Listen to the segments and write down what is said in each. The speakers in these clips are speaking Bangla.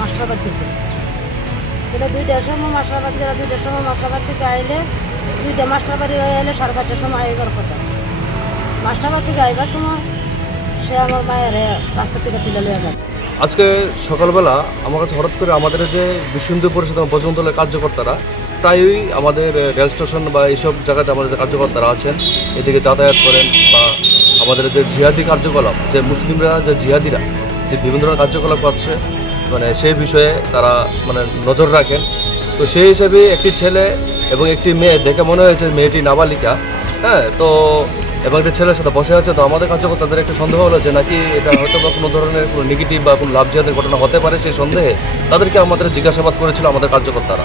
মাস্টারবাদ দিছে। সেটা 2টার সময় মাস্টারবাদ গেলে 2টার সময় মাস্টারবাদ থেকে আইলে 2টা মাস্টারবাড়ি হয়ে এলে 4:30টার সময় আইবার কথা। মাস্টারবাদ থেকে আইবার সময় সে আমার মায়ের রাস্তা থেকে তুলে লিয়ে যায়। আজকে সকালবেলা আমার কাছে হঠাৎ করে আমাদের যে বিশ্ব হিন্দু পরিষদ এবং বজরং দলের কার্যকর্তারা প্রায়ই আমাদের রেল স্টেশন বা এইসব জায়গাতে আমাদের যে কার্যকর্তারা আছেন এদিকে যাতায়াত করেন, বা আমাদের যে জিহাদি কার্যকলাপ, যে মুসলিমরা যে জিহাদিরা যে বিভিন্ন ধরনের কার্যকলাপ করছে মানে সেই বিষয়ে তারা মানে নজর রাখেন। তো সেই হিসেবে একটি ছেলে এবং একটি মেয়ে দেখে মনে হয়েছে মেয়েটি নাবালিকা, হ্যাঁ, তো এবং একটা ছেলের সাথে বসে আছে। তো আমাদের কার্যকর্তাদের একটা সন্দেহ হলো যে নাকি এটা হয়তো বা কোনো ধরনের কোনো নেগেটিভ বা কোনো লাভ জিহাদের ঘটনা হতে পারে, সেই সন্দেহে তাদেরকে আমাদের জিজ্ঞাসাবাদ করেছিল আমাদের কার্যকর্তারা।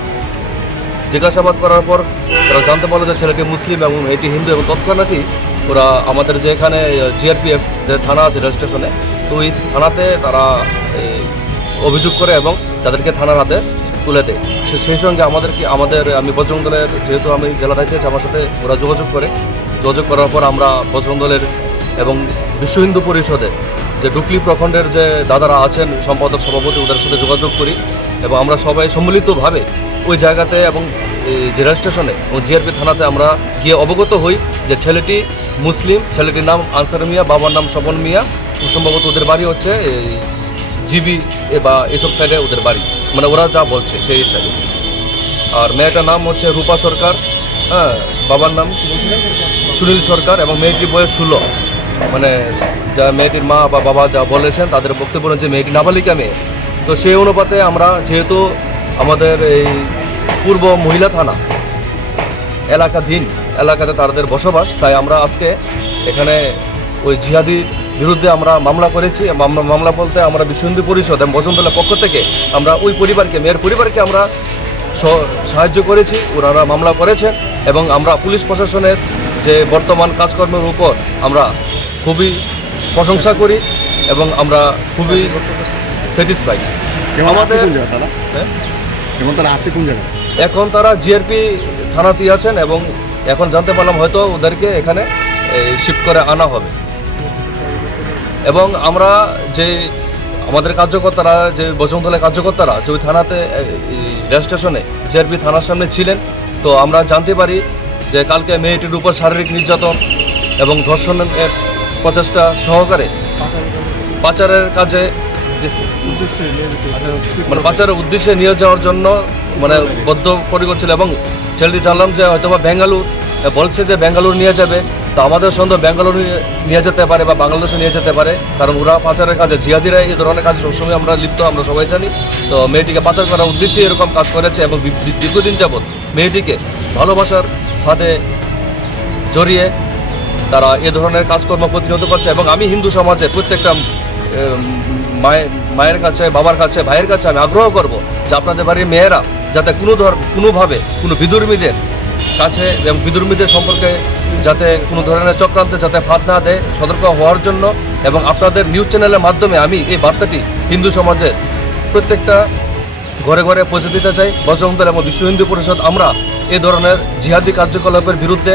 জিজ্ঞাসাবাদ করার পর তারা জানতে পারলো যে ছেলেটি মুসলিম এবং এটি হিন্দু, এবং তৎক্ষণাৎই ওরা আমাদের যে এখানে জিআরপিএফ যে থানা আছে রেল স্টেশনে, তো ওই থানাতে তারা অভিযোগ করে এবং তাদেরকে থানার হাতে তুলে দেয়। সেই সঙ্গে আমি বজরং দলের, যেহেতু আমি জেলা দায়িত্বে আছি, আমার সাথে ওরা যোগাযোগ করার পর আমরা বজরং দলের এবং বিশ্ব হিন্দু পরিষদের যে ডুকলি প্রখণ্ডের যে দাদারা আছেন সম্পাদক সভাপতি, ওদের সাথে যোগাযোগ করি এবং আমরা সবাই সম্মিলিতভাবে ওই জায়গাতে এবং যে রেল স্টেশনে এবং জিআরপি থানাতে আমরা গিয়ে অবগত হই যে ছেলেটি মুসলিম, ছেলেটির নাম আনসার মিয়া, বাবার নাম স্বপন মিয়া, সম্ভবত ওদের বাড়ি হচ্ছে জিবি বা এসব সাইডে ওদের বাড়ি, মানে ওরা যা বলছে সেই হিসাবে। আর মেয়েটার নাম হচ্ছে রূপা সরকার, হ্যাঁ, বাবার নাম সুনীল সরকার, এবং মেয়েটির বয়স 16। মানে যা মেয়েটির মা বা বাবা যা বলেছেন তাদের বক্তব্য যে মেয়েটি নাবালিকা মেয়ে। তো সেই অনুপাতে আমরা, যেহেতু আমাদের এই পূর্ব মহিলা থানা এলাকাতে তাদের বসবাস, তাই আমরা আজকে এখানে ওই জিহাদির বিরুদ্ধে আমরা মামলা করেছি। মামলা বলতে আমরা বিশ্ব হিন্দু পরিষদ এবং বজরং দলের পক্ষ থেকে আমরা ওই পরিবারকে, মেয়ের পরিবারকে আমরা সাহায্য করেছি, ওনারা মামলা করেছেন, এবং আমরা পুলিশ প্রশাসনের যে বর্তমান কাজকর্মের উপর আমরা খুবই প্রশংসা করি এবং আমরা খুবই স্যাটিসফাইড। আমাদের এখন তারা জিআরপি থানাতেই আছেন এবং এখন জানতে পারলাম হয়তো ওদেরকে এখানে শিফট করে আনা হবে। এবং আমরা যে আমাদের কার্যকর্তারা, যে বজরং দলের কার্যকর্তারা যে ওই থানাতে রেল স্টেশনে জিআরপি থানার সামনে ছিলেন, তো আমরা জানতে পারি যে কালকে মেয়েটির উপর শারীরিক নির্যাতন এবং ধর্ষণের প্রচেষ্টা সহকারে পাচারের কাজে, মানে পাচারের উদ্দেশ্যে নিয়ে যাওয়ার জন্য মানে বদ্ধপরিকর ছিল। এবং ছেলেটি জানলাম যে হয়তো বা বেঙ্গালুর বলছে যে বেঙ্গালুর নিয়ে যাবে। তো আমাদের সন্দেহ বেঙ্গালুরু নিয়ে যেতে পারে বা বাংলাদেশে নিয়ে যেতে পারে, কারণ ওরা পাচারের কাজে, জিহাদিরা এই ধরনের কাজ সবসময় আমরা লিপ্ত, আমরা সবাই জানি। তো মেয়েটিকে পাচার করার উদ্দেশ্যে এরকম কাজ করেছে এবং দীর্ঘদিন যাবৎ মেয়েটিকে ভালোবাসার ফাঁদে জড়িয়ে তারা এ ধরনের কাজকর্ম প্রতিহত করছে। এবং আমি হিন্দু সমাজের প্রত্যেকটা মায়ের কাছে, বাবার কাছে, ভাইয়ের কাছে আমি আগ্রহ করব যে আপনাদের বাড়ির মেয়েরা যাতে কোনোভাবে কোনো বিধর্মীদের কাছে এবং বিধর্মীদের সম্পর্কে যাতে কোনো ধরনের চক্রান্তে যাতে ফাঁদ না দেয়, সতর্ক হওয়ার জন্য। এবং আপনাদের নিউজ চ্যানেলের মাধ্যমে আমি এই বার্তাটি হিন্দু সমাজের প্রত্যেকটা ঘরে ঘরে পৌঁছে দিতে চাই। বজরং দল এবং বিশ্ব হিন্দু পরিষদ আমরা এই ধরনের জিহাদি কার্যকলাপের বিরুদ্ধে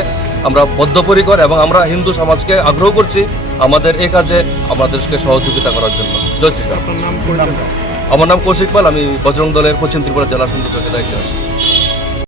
আমরা বদ্ধপরিকর এবং আমরা হিন্দু সমাজকে আগ্রহ করছি আমাদের এই কাজে আমাদেরকে সহযোগিতা করার জন্য। জয় শ্রীরাম। আমার নাম কৌশিক পাল, আমি বজরং দলের পশ্চিম ত্রিপুরা জেলা সংযোজকের দায়িত্বে আছি।